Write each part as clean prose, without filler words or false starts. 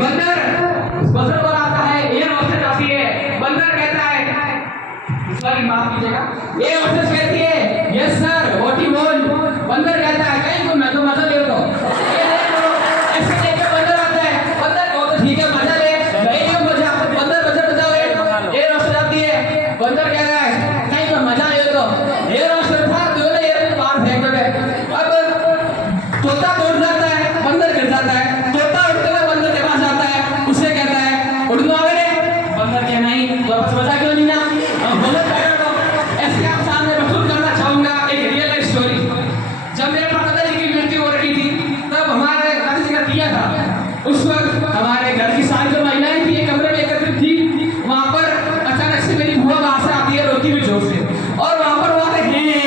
बंदर बजर पर आता है, एयर होस्टेस आती है, बंदर कहता है सॉरी माफ कीजिएगा, एयर होस्टेस कहती है yes sir what you want, बंदर कहता है कहीं को मैं तो मजा ले लो, ऐसे लेके बंदर आता है, बंदर को तो ठीक है मजा ले, नहीं लो मजा, बंदर बजर बजाओ, एयर होस्टेस आती है, बंदर कहता है कहीं को मजा ले लो, एयर होस्टेस था तो ने एयर बाहर फेंक दे, अब तोता उड़ जाता है, बंदर गिर जाता है, तोता उड़ते हुए बंदर के पास आता है, उससे कहता है उड़ दो आगे रे, बंदर के नहीं वापस बजा क्यों नहीं ना, बहुत बैठा तो ऐसे आप सामने प्रस्तुत करना चाहूंगा एक रियल लाइफ स्टोरी। जब मेरे दादा जी की मृत्यु हो रही थी तब हमारे दादा जी का दिया था, उस वक्त हमारे घर की सारी जो महिलाएं थी एक कमरे में एकत्रित थी, वहां पर अचानक से मेरी बुआ वहां से आती है रोती हुई जोर से, और वहां पर वो आते हैं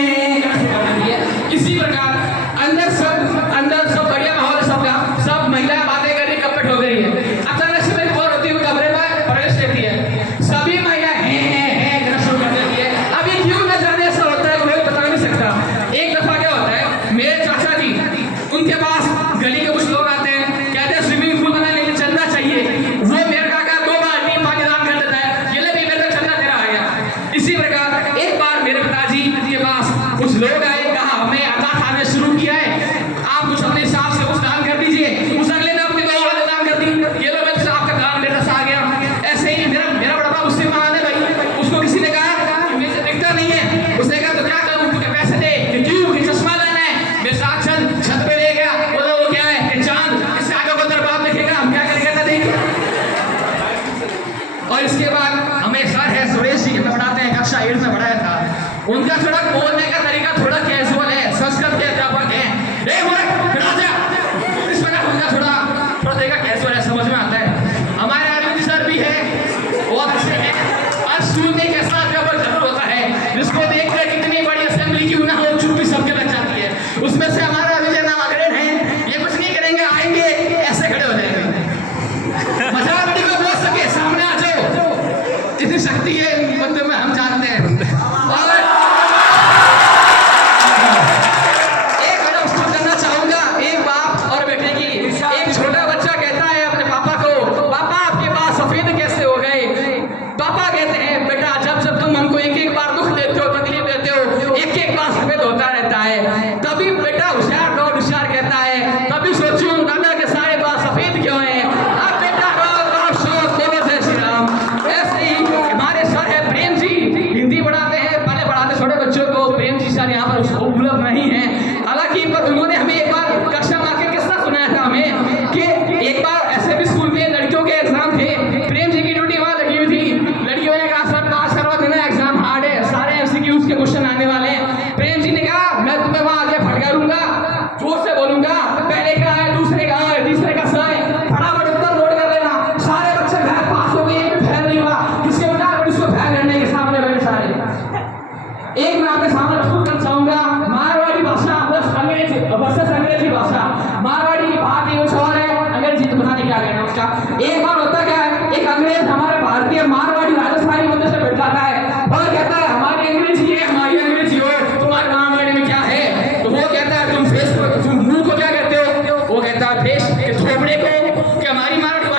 इसी प्रकार अंदर सब बढ़िया माहौल है सबका, सब महिलाएं बातें कर रही कपट हो गई है, अचानक से मेरी बुआ रोती हुई कमरे में प्रवेश लेती है, सभी महिलाएं हैं शुरू कर देती है। अब ये क्यों न जाने ऐसा होता है कोई बता नहीं सकता। एक दफा क्या होता है, मेरे चाचा जी उनके पास गली के कुछ लोग आते हैं, कहते हैं स्विमिंग पूल बनाने के लिए चंदा चाहिए, वो मेरे काका 2 बाल्टी पानी दान कर देता है, ये ले भी मेरे चंदा तेरा आ गया। इसी प्रकार एक बार मेरे पिताजी के पास कुछ लोग आए, कहा हमें अल्लाह खाने शुरू किया है, आप कुछ अपने हिसाब से कुछ दान कर दीजिए, उस अगले ने अपनी 2 औरतें दान कर दी, ये लो मैं आपका दान मेरे पास आ गया। ऐसे ही मेरा बड़ा बाप उससे महान है भाई, उसको किसी ने कहा मेरे से दिखता नहीं है, उसने कहा तो क्या करूं, तुझे पैसे दे कि क्यों कि चश्मा लेना है, मेरे साथ चल, छत पे ले गया, बोला वो क्या है कि चांद, इससे आगे को तेरा बाप देखेगा, हम क्या करेंगे ना देखेंगे। और इसके बाद हमें सर है सुरेश जी के पढ़ाते हैं, कक्षा 8 में पढ़ाया था, उनका थोड़ा बोलने का तरीका थोड़ा कैजुअल है, संस्कृत के अध्यापक हैं, इस प्रकार उनका थोड़ा तरीका कैजुअल है, समझ में आता है। हमारे अरविंद सर भी है, बहुत अच्छे हैं, और सुनने के साथ अध्यापक जरूर होता है, जिसको देखकर कितनी बड़ी असेंबली क्यों ना हो चुप्पी सबके लग जाती है। उसमें से हमारा विजय नाम अग्रणी है, ये कुछ नहीं करेंगे, आएंगे ऐसे खड़े हो जाएंगे, मजाक बड़ी को बोल सके सामने आ जाओ, इतनी शक्ति है इन बंदों में, हम जानते हैं। एक घटना प्रस्तुत करना चाहूंगा, एक बाप और बेटे की। एक छोटा बच्चा कहता है अपने पापा को, पापा आपके बाल सफेद कैसे हो गए? पापा कहते हैं बेटा जब तुम हमको एक बार दुख देते हो, तकलीफ देते हो, एक बार सफेद होता रहता है। तभी बेटा होशियार कहता है, तभी सोचूं दादा के सारे बाल सफेद क्यों हैं? अब बेटा श्री राम। ऐसे ही हमारे सर है प्रेम जी, हिंदी पढ़ाते हैं, पहले पढ़ाते छोटे बच्चों को, प्रेम जी सर यहाँ पर उपलब्ध नहीं है, हालांकि पर उन्होंने हमें एक बार कक्षा में आकर किस्सा सुनाया था हमें कि एक बार ऐसे भी स्कूल में लड़कियों के एग्जाम थे, प्रेम जी की ड्यूटी वहां लगी हुई थी, लड़कियों ने कहा सर पास करवा देना, एग्जाम हार्ड है, सारे एमसीक्यूज के क्वेश्चन आने वाले हैं। प्रेम जी ने कहा मैं तुम्हें वहां आगे फटकारूंगा, जोर से बोलूंगा, पहले का है, दूसरे का है, तीसरे का सही, फटाफट उत्तर नोट कर लेना। सारे बच्चे फैल पास हो गए, एक भी फैल नहीं हुआ, किसके बता इसको फैल करने के सामने बड़े सारे। एक मैं आपके सामने प्रस्तुत करना चाहूंगा, मारवाड़ी भाषा अंग्रेजी भाषा, मारवाड़ी की बात ही कुछ और है, अंग्रेजी तो पता नहीं क्या कहना उसका। एक बार होता क्या है, एक अंग्रेज हमारे भारतीय मारवाड़ी राजस्थानी बंदे से बैठ जाता है और कहता है हमारी अंग्रेजी है, हमारी अंग्रेजी हो, तुम्हारे मारवाड़ी में क्या है? तो वो कहता है तुम फेस, तुम मुंह को क्या कहते हो? वो कहता है फेस, थोपड़े को, कि हमारी मारवाड़ी